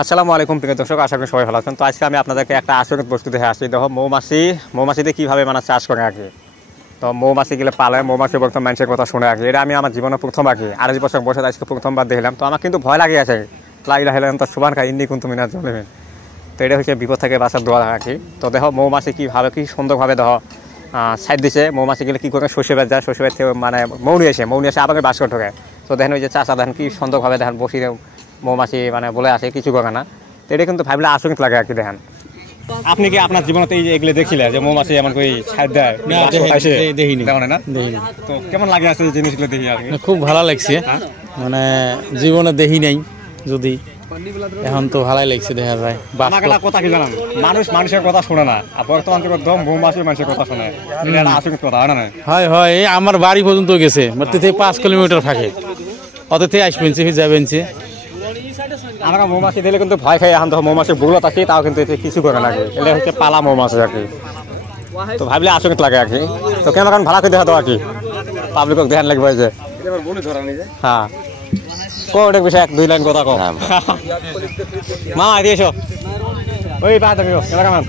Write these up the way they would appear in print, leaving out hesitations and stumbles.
আসসালামু আলাইকুম প্রিয় দর্শক, আশা করি সবাই ভালো আছেন। তো আজকে আমি আপনাদেরকে একটা আসরিক বস্তু দেখে আসছি। দেখো মৌমাছিতে কীভাবে মানে চাষ করে আর কি। তো মৌমাছিগুলো পালে, মৌমাছি বর্তমান মানুষের কথা শুনে আর কি। এটা আমি আমার জীবনে প্রথম আর কি 28 বছর বয়সে আজকে প্রথমবার দেখলাম। তো আমার কিন্তু ভয় লাগে আছে, লাগিলা হেলেন তো সুবান খাই ইন্দি কিন্তু মিনার জন্মেন। তো এটা হচ্ছে বিপদ থেকে বাঁচার দোয়া আর কি। তো দেখো মৌমাছি কীভাবে কি সুন্দরভাবে দেখো সাইড দিছে। মৌমাছিগুলো কী করে শৈশবের যায়, শৈশবের থেকে মানে মৌনি এসে আবার বাস করে ঢোকে। তো দেখেন ওই যে চাষা দেখেন কি সুন্দরভাবে দেখেন বসি মৌমাছি মানে বলে আসে কিছু করে না। তো এটা কিন্তু ভাবলে আচরিত লাগে আর কি। দেখেন আপনি কি আপনার জীবনে এই যে এগুলো দেখিলে যে মৌমাছি এমন করে সাইড দেয়? দেখিনি না। তো কেমন লাগে আছে এই জিনিসগুলো দেখি আর কি? খুব ভালো লাগছে, মানে জীবনে দেখি নাই যদি, এখন তো ভালোই লাগছে দেখা যায়। কথা কি জানান, মানুষের কথা শোনে না, আর বর্তমান যুগের দম মৌমাছি মানুষের কথা শোনে। এটা আচরিত কথা হয় না? হয় আমার বাড়ি পর্যন্ত গেছে, থেকে 5 কিলোমিটার থাকে, অত থেকে আসবেনছে যাবেনছে। আমরা মৌমাছি দিলে কিন্তু ভয় খাই। এখন তো মৌমাছি বুগলত আছে, তাও কিন্তু কিছু করে লাগে। এটা হচ্ছে পালা মৌমাছি আর কি। তো ভাবলে আচরিত লাগে আর কি। তো কেন কারণ ভালো করে দেখা দাও আর কি, পাবলিক ধ্যান লাগবে যে। হ্যাঁ কোটা বিষয় 1-2 লাইন কথা কও মামা দিয়েছো ওই পা তুমি কেমন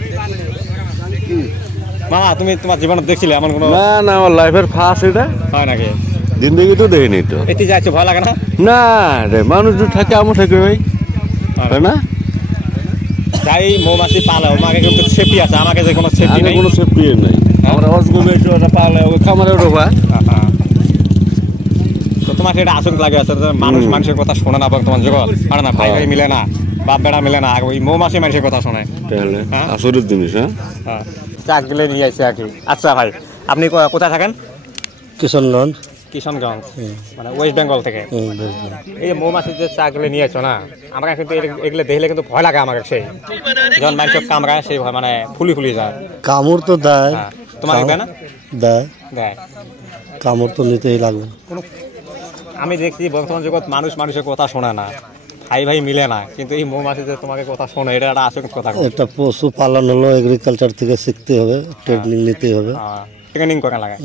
মামা? তুমি তোমার জীবনে দেখছিলে এমন কোনো? না আমার লাইফের ফার্স্ট এটা। হয় নাকি? জিন্দগি তো দেখিনি তো। এতে যাচ্ছে ভয় লাগে না? না রে, মানুষ যদি থাকে আমও থাকবে ভাই, হয় না? যাই মৌমাছি পালে আমাকে কিন্তু সেফটি আছে, আমাকে যে কোনো সেফটি নেই। কোনো সেফটি নেই। আমরা অসগমে এসে ওটা পালে ওকে খামারে ঢোকা। তো তোমার সেটা আশঙ্কা লাগে আছে মানুষের কথা শোনে না বর্তমান জগৎ, হয় না? ভাই মিলে না, বাপ বেড়া মিলে না, ওই মৌমাছি মানুষের কথা শোনে। আসলের জিনিস। হ্যাঁ চাষগুলো নিয়ে আসছে আর কি। আচ্ছা ভাই, আপনি কোথায় থাকেন? কিশনগঞ্জ মানে ওয়েস্ট বেঙ্গল থেকে। এই যে মৌমাছির যে চাগুলো নিয়ে আসছো না, আমরা কিন্তু এগুলো দেখলে কিন্তু ভয় লাগে আমাকে। সেই যখন মানুষের কামড়ায় সেই ভয় মানে ফুলি যায়। কামড় তো দেয়, তোমার দেয় না? দেয় কামড় তো নিতেই লাগবে। আমি দেখছি বর্তমান জগৎ মানুষের কথা শোনে না, ভাই মিলে না, কিন্তু এই মৌমাছি যে তোমাকে কথা শোনে, এটা একটা আচরিত কথা। একটা পশু পালন হলো, এগ্রিকালচার থেকে শিখতে হবে, ট্রেনিং নিতে হবে। ট্রেনিং করা লাগে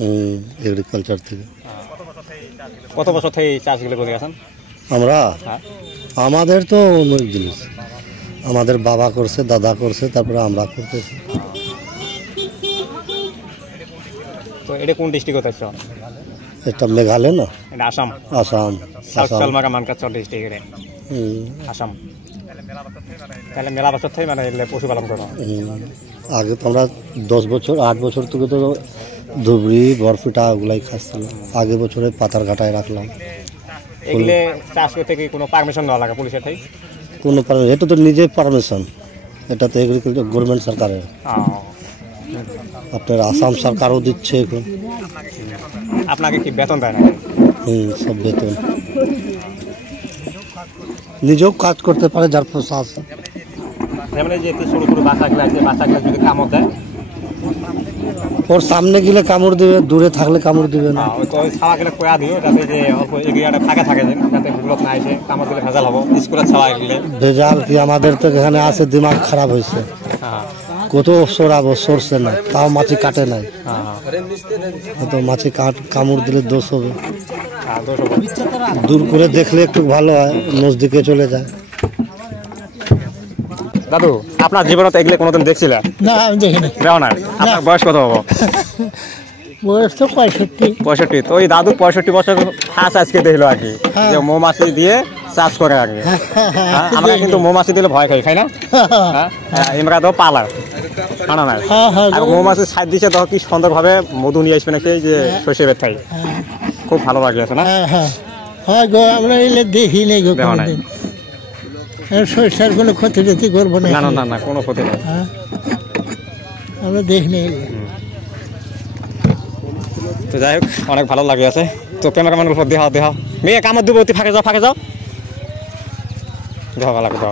এগ্রিকালচার থেকে। কত বছর থেকে এই চাষগুলো করে আছেন? আমরা আমাদের তো অনেক জিনিস, আমাদের বাবা করছে, দাদা করছে, তারপরে আমরা করতেছি। তো এটা কোন ডিস্ট্রিক্ট হতে? এটা মেঘালয় না, এটা আসাম। ডিস্ট্রিক্ট আসাম। তাহলে মেলা বছর থেকে মানে পশুপালন করো? আগে তো আমরা 10 বছর 8 বছর থেকে তো ধুবড়ি বরফিটা ওগুলাই খাচ্ছিলাম। আগে বছরে পাতার ঘাটায় রাখলাম। এগুলো চাষ করতে কি কোনো পারমিশন দেওয়া লাগে পুলিশের থেকে? কোনো পারমিশন, এটা তো নিজে পারমিশন, এটা তো এগ্রিকালচার গভর্নমেন্ট সরকারের। আপনার আসাম সরকারও দিচ্ছে এখন। আপনাকে কি বেতন দেয় না? সব বেতন, নিজেও কাজ করতে পারে যার পোষা আছে। যেমন এই যে ছোটো ছোটো বাচ্চাগুলো আছে, বাচ্চাগুলো যদি কামড় দেয়, ওর সামনে গেলে কামড় দিবে, দূরে থাকলে কামড় দিবে না। ওই ছাওয়াগুলো কোয়া দিও, যাতে যে অল্প এরিয়াটা ফাঁকা থাকে, যাতে ভুলত না এসে কামড় দিলে ভেজাল হবো। স্কুলের ছাওয়া এগুলো ভেজাল কি, আমাদের তো এখানে আছে, দিমাগ খারাপ হয়েছে। কত সরাবো, সরছে না, তাও মাছি কাটে নাই। তো মাছি কামড় দিলে দোষ হবে। দূর করে দেখলে একটু ভালো হয়, নজদিকে চলে যায়। দাদু, আপনার জীবনে তো এগুলো কোনোদিন দেখছিলেন? না, আমি দেখিনি। আপনার বয়স কত হবো? বয়স তো 65। তো ওই দাদু 65 বছর ফার্স্ট আজকে দেখলো আর কি, যে মৌমাছি দিয়ে চাষ করে আর কি। আমরা কিন্তু মৌমাছি দিলে ভয় খাই না? আমরা তো পালার আর মৌমাছি সাইড দিচ্ছে, তো কি সুন্দরভাবে মধু নিয়ে আসবে নাকি যে শৈশবের থাই। খুব ভালো লাগে আছে না? আমরা দেখি নেই, শস্যের কোনো ক্ষতি টতি করবো না। না কোনো ক্ষতি নেই, আমরা দেখি নেই। তো যাই হোক, অনেক ভালো লাগে আছে। তো ক্যামেরাম্যান উপর দেখাও মেয়ে কামড় দেবো, ফাঁকে যাও দেখাও ভালো করে।